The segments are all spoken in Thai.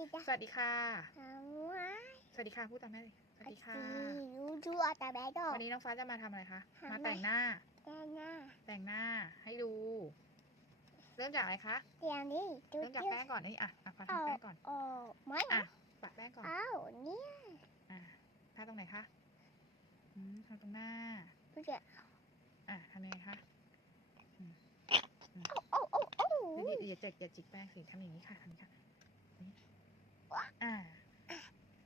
ดีจ้ะสวัสดีค่ะเอาไว้สวัสดีค่ะพูดตามแม่เลยสวัสดีค่ะรู้ชัวแต่แม่ดอกวันนี้น้องฟ้าจะมาทำอะไรคะทำอะไรมาแต่งหน้าแน่หน้า แต่งหน้าให้ดู เริ่มจากอะไรคะเดี๋ยวนี้ดูเริ่มจากเดี๋ยวแป้งก่อนนี่อะอะฟ้าเอาทำแป้งก่อนโอ้ไม่อะอะปะแป้งก่อนอ้าวเนี่ยอะทาตรงไหนคะอืมทาตรงหน้าดูเดี๋ยวอะทำยังไงคะโอ้โอ้โอ้เดี๋ยวอย่าจิกอย่าจิกแป้งสิทำอย่างนี้ค่ะทำอย่างนี้ค่ะนี่อ่า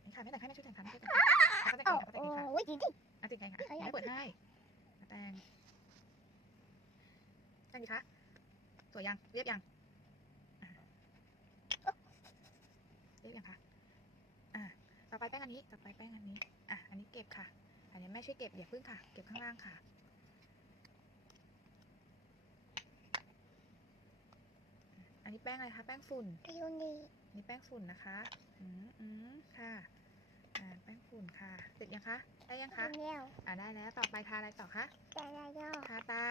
นี่ค่ะแม่แต่ งให้แม่ช่วยแต่งค่ะแม่ช่วยแต่งค่ะเขาแต่งโอ้เองค่ะเขาแต่งเองค่ะโอ้ยจริงจริงอะติดไงคะใครอยากไม่เปิดให้อะแต่งแต่งดีคะสวยยัง เรียบยังอะเรียบยังคะอะต่อไปแป้งอันนี้ ต่อไปแป้งอันนี้ อะ อันนี้เก็บค่ะ อันนี้แม่ช่วยเก็บอย่าพึ่งค่ะ เก็บข้างล่างค่ะอันนี้แป้งอะไรคะ แป้งฝุ่นเดี๋ยวนี้นี่แป้งฝุ่นนะคะ อืมอืมค่ะ อ่าแป้งฝุ่นค่ะ เสร็จยังคะ ได้ยังคะเดี๋ยวอ่าได้แล้ว ต่อไปทาอะไรต่อคะแต่ละเดี๋ยวทาตา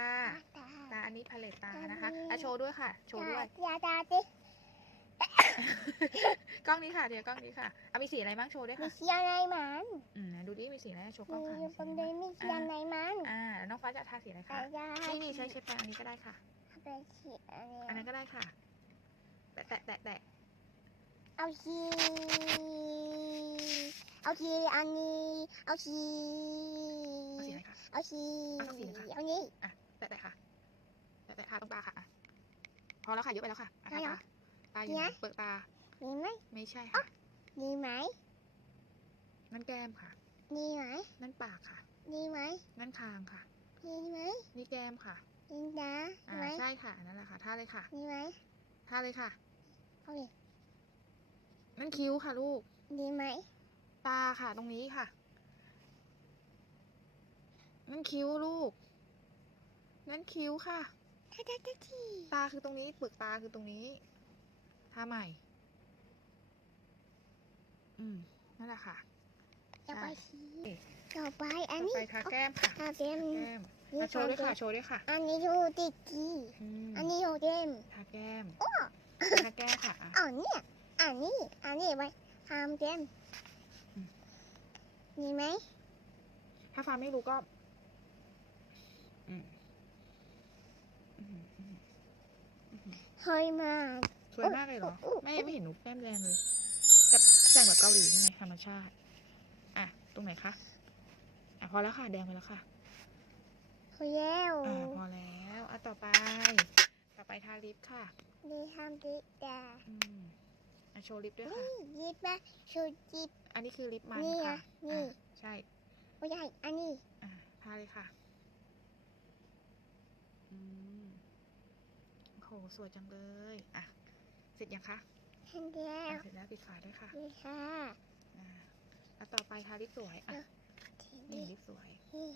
ตา ตา อันนี้พาเลตตาอันนี้นะคะอะโชว์ด้วยค่ะ โชว์ด้วยตาตาดิกล้องนี้ค่ะ เดี๋ยวกล้องนี้ค่ะ เอามีสีอะไรบ้างโชว์ด้วยมีค่ะเชียร์ในมันอืมดูดิมีสีอะไรโชว์กล้องค่ะมีมีคสีนอะไรเดิบ้างนมีเชียร์ในมันอ่าแล้วน้องฟ้าจะทาสีอะไรแต่คะยานี่นี่ใช้เชฟแปรงอันนี้ก็ได้ค่ะ เป็นชีอันอันนี้นั้นก็ได้ค่ะ แตะแตะแตะแตะเอาชี เอาชีอันนี้ เอาชีเอาสีอะไรคะ เอาชีเอาสักสีหนึ่งค่ะ เอานี้ อะแตะแตะค่ะแตะแตะทาตรงตาค่ะอะพอแล้วค่ะเยอะไปแล้วค่ะอะทาได้เหรตาอตาอยู่ไหนเนี่ย เปิดตามีไหมไม่ใช่ค่ะมีไหมนั่นแก้มค่ะ มีไหมนั่นปากค่ะ มีไหมนั่นคางค่ะ มีไหมนี่แก้มค่ะ มีนะอ่าไหมใช่ค่ะนั่นแหละค่ะท่าเลยค่ะมีไหมท่าเลยค่ะ เอาเลยนั่นคิ้วค่ะลูก มีไหม ตาค่ะตรงนี้ค่ะ นั่นคิ้วลูก นั่นคิ้วค่ะท่าท่าท่าทีตาคือตรงนี้เปลือกตาคือตรงนี้ท่าใหม่ อืม นั่นแหละค่ะต่อไปใช่ชีต่อไปอันต่อนี้ไปทาแก้มค่ะทาเต็มแก้มนี่อะ โชว์ด้วยค่ะทาโชว์ด้วยค่ะเต็มอันนี้ดูติดกีอืมอันนี้ดูเต็มทาแก้มอ้อทาแก้มค่ะอะอ๋อเนี่ย อันนี้ อันนี้ไว้ทำเต็มอืม มีไหม ถ้าฟ้าไม่รู้ก็อืมอืมอืมอืมเฮ้ยมาสวยมากเลยเหรออุ๊ยอุ๊ยไม่ไม่เห็นหนูแก้มแดงเลยแต่แต่งแบบเกาหลีใช่ไหมธรรมชาติ อะ ตรงไหนคะ อะพอแล้วค่ะ แดงไปแล้วค่ะเฮ้ยแล้ว อ่าพอแล้ว อะต่อไป ต่อไปทาลิปค่ะนี่ทำติดตาอืมอะ โชว์ลิปด้วยนี่ค่ะยิบมาชูจิบ อันนี้คือลิปมันนี่ค่ะอะนี่ อะใช่โอ้ยายอันนี้ อะทาเลยค่ะ อืมโอ้โหสวยจังเลย อะ เสร็จยังคะเห็นแล้อะวเสร็จแล้วปิดฝาด้วยค่ะ นี่ค่ะอ่าแล้วต่อไปทาลิปสวย อะ ทีนี่นี้ลิปสวยนี่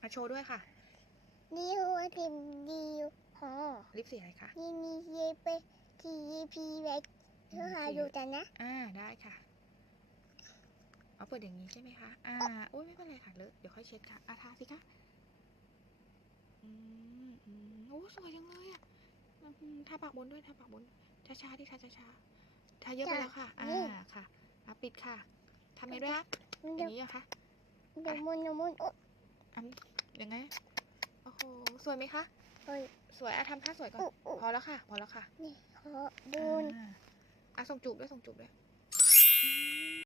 อะโชว์ด้วยค่ะนี่หัวติมดีพอลิปสีอะไรคะ นี่นี่เยไปทีพีเล็ก เพื่อหาดูกันนะ อ่าได้ค่ะ เอาเปิดอย่างนี้ใช่ไหมคะ อ่าโอ้ยไม่เป็นไรค่ะเลอะเดี๋ยวค่อยเช็ดค่ะอะทาสิคะ อืมอืมโอ้สวยจังเลยอะอืมทาปากบนด้วยทาปากบน ช้าๆที่ทาช้าๆทาเยอะไปแล้วค่ะ อ่าค่ะอะปิดค่ะทำไงด้วยคะมันอจะย่างนี้เหรอะคะมันจะมุนจะมุนโอ้อันยังไงโอ้โหสวยไหมคะเฮ้ยสวยอะทำท่าสวยก่อนโอ้โอ้พอแล้วค่ะ พอแล้วค่ะ นี่ขอดูนอ่า อะส่งจูบด้วยส่งจูบด้วย